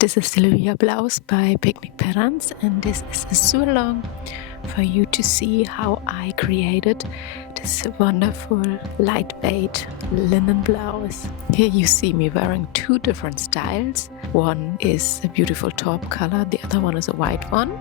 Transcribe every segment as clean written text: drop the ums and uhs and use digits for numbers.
This is Lydia Blouse by Picnic Patterns, and this is a sew-along for you to see how I created this wonderful lightweight linen blouse. Here you see me wearing two different styles. One is a beautiful taupe color, the other one is a white one.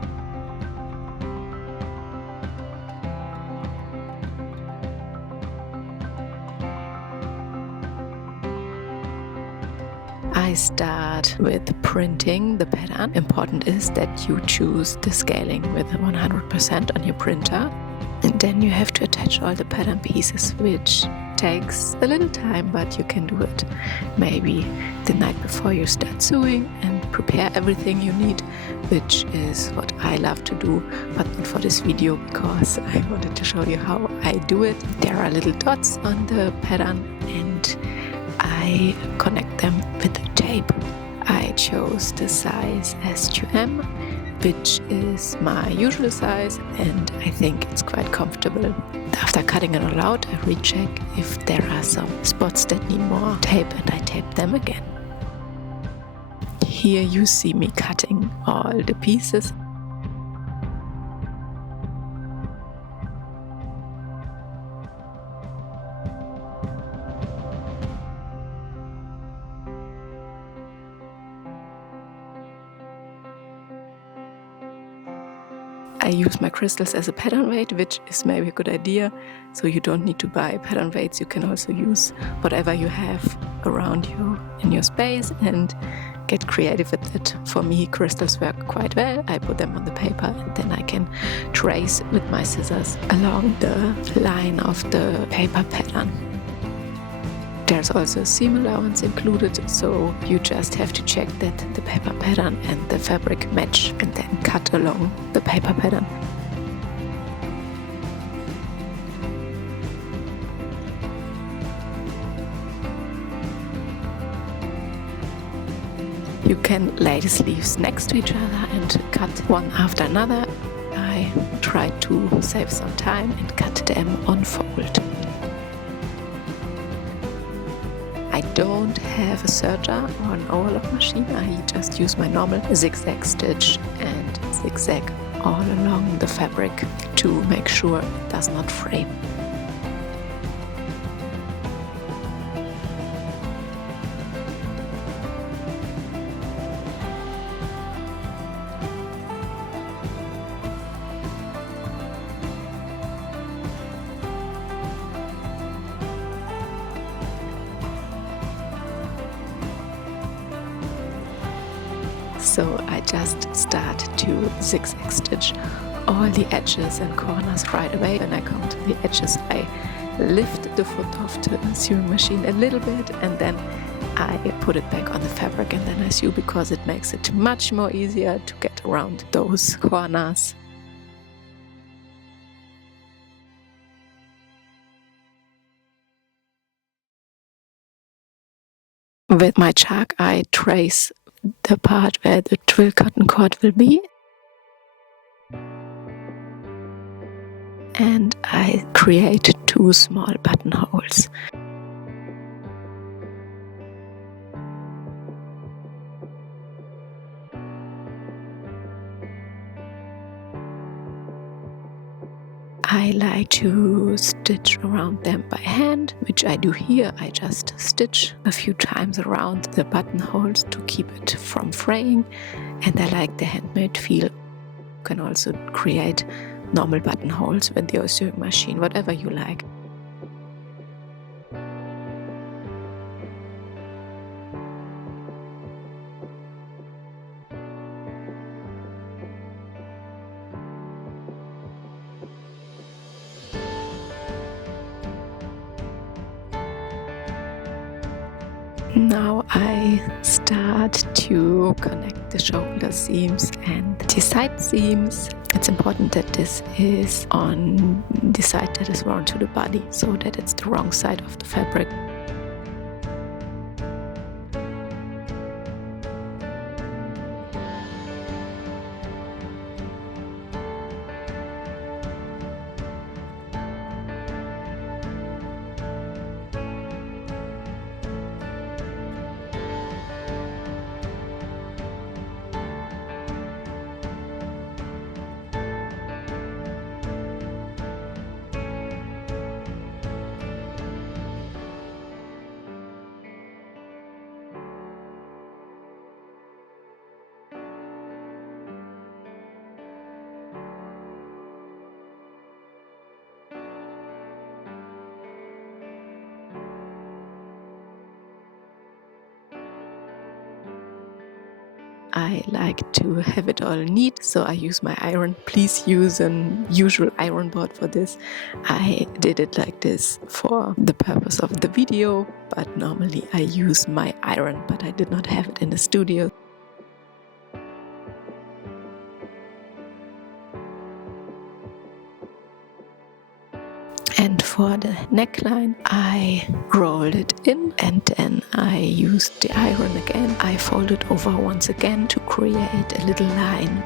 I start with printing the pattern. Important is that you choose the scaling with 100% on your printer. And then you have to attach all the pattern pieces, which takes a little time, but you can do it maybe the night before you start sewing and prepare everything you need, which is what I love to do, but not for this video because I wanted to show you how I do it. There are little dots on the pattern and I connect them with tape. I chose the size S2M, which is my usual size, and I think it's quite comfortable. After cutting it all out, I recheck if there are some spots that need more tape, and I tape them again. Here you see me cutting all the pieces. I use my crystals as a pattern weight, which is maybe a good idea. So you don't need to buy pattern weights. You can also use whatever you have around you in your space and get creative with it. For me, crystals work quite well. I put them on the paper and then I can trace with my scissors along the line of the paper pattern. There's also a seam allowance included, so you just have to check that the paper pattern and the fabric match and then cut along the paper pattern. You can lay the sleeves next to each other and cut one after another. I tried to save some time and cut them on fold. I don't have a serger or an overlock machine. I just use my normal zigzag stitch and zigzag all along the fabric to make sure it does not fray. So I just start to zigzag stitch all the edges and corners right away. When I come to the edges, I lift the foot off the sewing machine a little bit and then I put it back on the fabric and then I sew because it makes it much more easier to get around those corners. With my chalk, I trace the part where the twill cotton cord will be, and I create two small buttonholes. I like to stitch around them by hand, which I do here. I just stitch a few times around the buttonholes to keep it from fraying, and I like the handmade feel. You can also create normal buttonholes with your sewing machine, whatever you like. Now I start to connect the shoulder seams and the side seams. It's important that this is on the side that is round to the body, so that it's the wrong side of the fabric. I like to have it all neat, so I use my iron. Please use an usual iron board for this. I did it like this for the purpose of the video, but normally I use my iron, but I did not have it in the studio. And for the neckline, I rolled it in and then I used the iron again. I folded over once again to create a little line.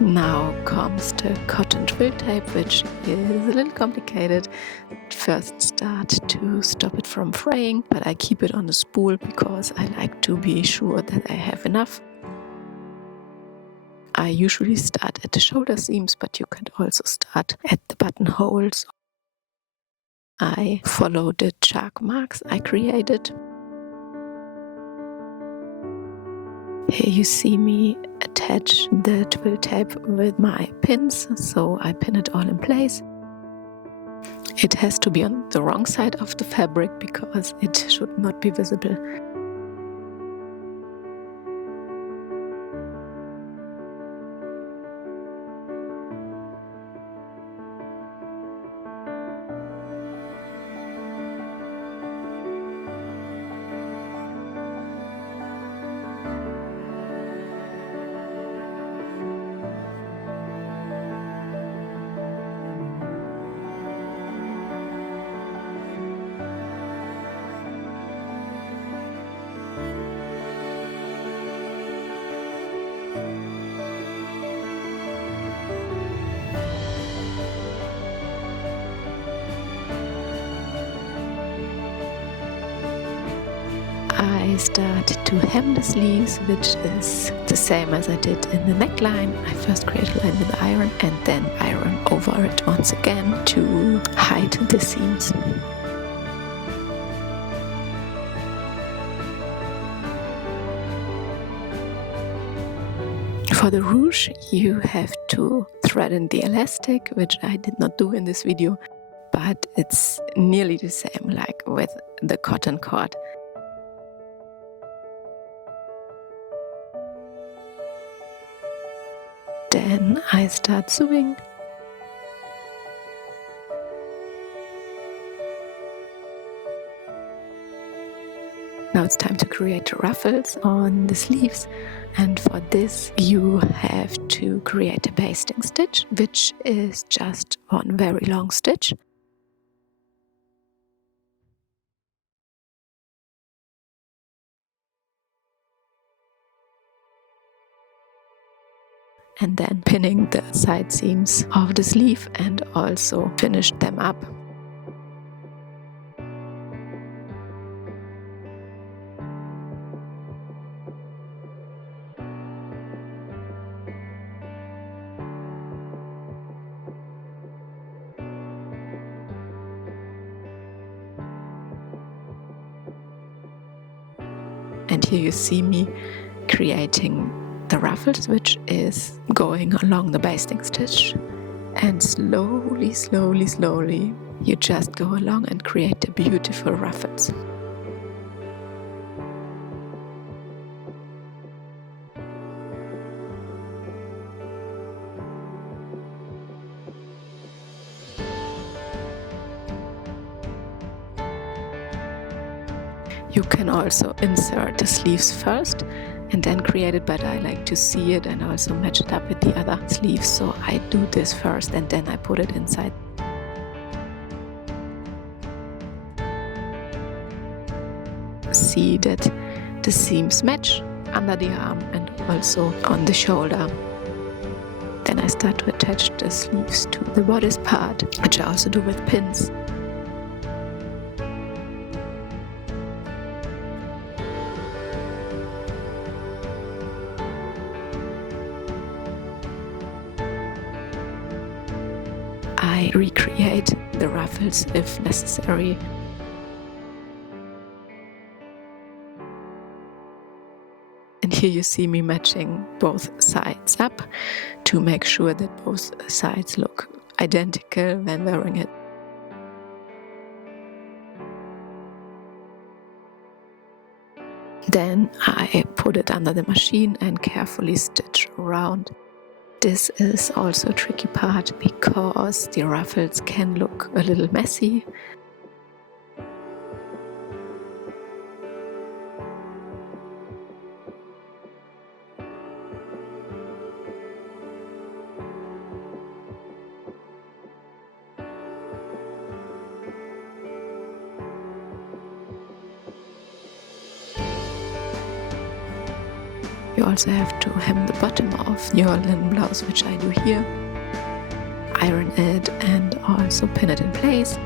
Now comes the cotton twill tape, which is a little complicated. First start to stop it from fraying, but I keep it on the spool because I like to be sure that I have enough. I usually start at the shoulder seams, but you can also start at the buttonholes. I follow the chalk marks I created. Here you see me attach the twill tape with my pins, so I pin it all in place. It has to be on the wrong side of the fabric because it should not be visible. I start to hem the sleeves, which is the same as I did in the neckline. I first create a line with the iron and then iron over it once again to hide the seams. For the ruche, you have to thread in the elastic, which I did not do in this video, but it's nearly the same like with the cotton cord. Then I start sewing. Now it's time to create the ruffles on the sleeves, and for this you have to create a basting stitch, which is just one very long stitch. And then pinning the side seams of the sleeve and also finish them up. And here you see me creating the ruffles, which is going along the basting stitch, and slowly you just go along and create the beautiful ruffles. You can also insert the sleeves first and then create it, but I like to see it and also match it up with the other sleeves, so I do this first and then I put it inside. See that the seams match under the arm and also on the shoulder. Then I start to attach the sleeves to the bodice part, which I also do with pins. I recreate the ruffles if necessary. And here you see me matching both sides up to make sure that both sides look identical when wearing it. Then I put it under the machine and carefully stitch around. This is also a tricky part because the ruffles can look a little messy. You also have to hem the bottom of your linen blouse, which I do here, iron it and also pin it in place.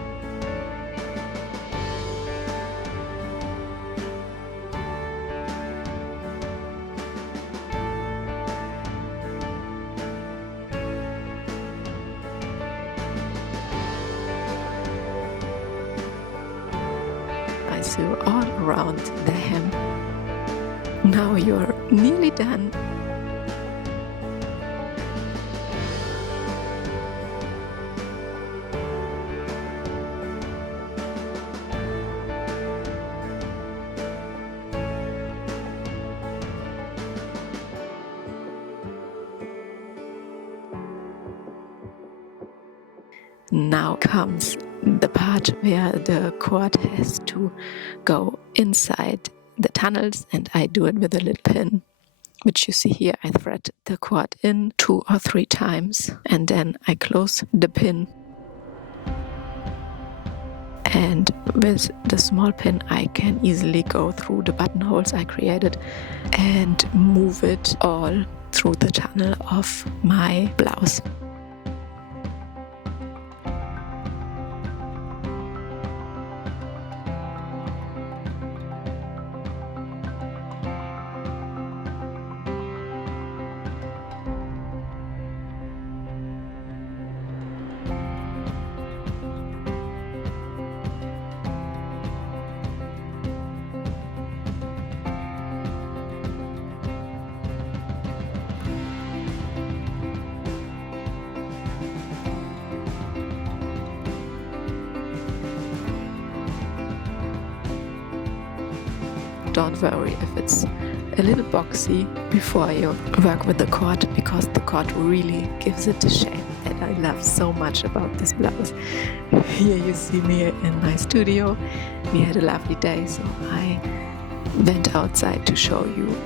I sew all around the hem. Now you're nearly done. Now comes the part where the cord has to go inside the tunnels, and I do it with a little pin, which you see here. I thread the cord in 2 or 3 times and then I close the pin, and with the small pin I can easily go through the buttonholes I created and move it all through the tunnel of my blouse. Don't worry if it's a little boxy before you work with the cord, because the cord really gives it the shape that I love so much about this blouse. Here you see me in my studio. We had a lovely day, so I went outside to show you.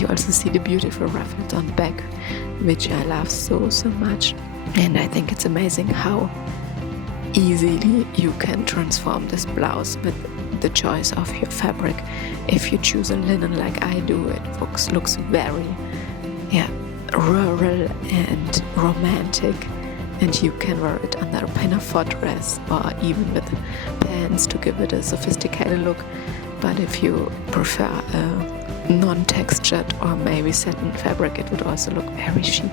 You also see the beautiful ruffles on the back, which I love so much. And I think it's amazing how easily you can transform this blouse with the choice of your fabric. If you choose a linen like I do, it looks very rural and romantic, and you can wear it under a pinafore dress or even with pants to give it a sophisticated look. But if you prefer a non-textured or maybe satin fabric, it would also look very chic.